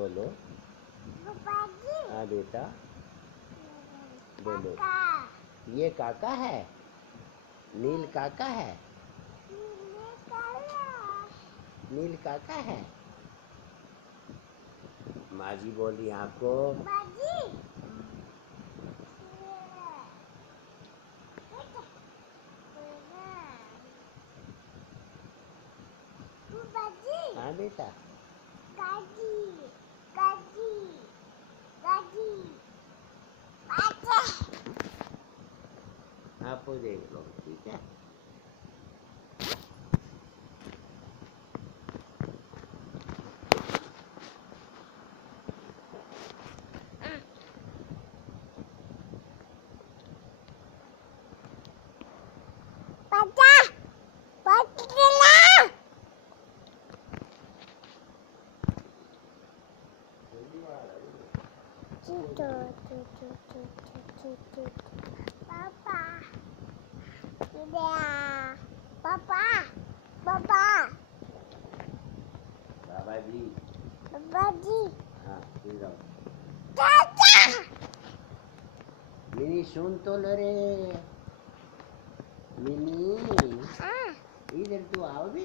बोलो। हाँ बेटा बोलो। ये काका है, नील काका है, नील काका है। माँ जी बोल रही आपको। हाँ बेटा। आपको देख लो, ठीक है। पापा पापा बाबा जी। बाबा जी। हाँ चाचा मिनी सुन तो ले रे। मिनी हाँ इधर तू आओ भी।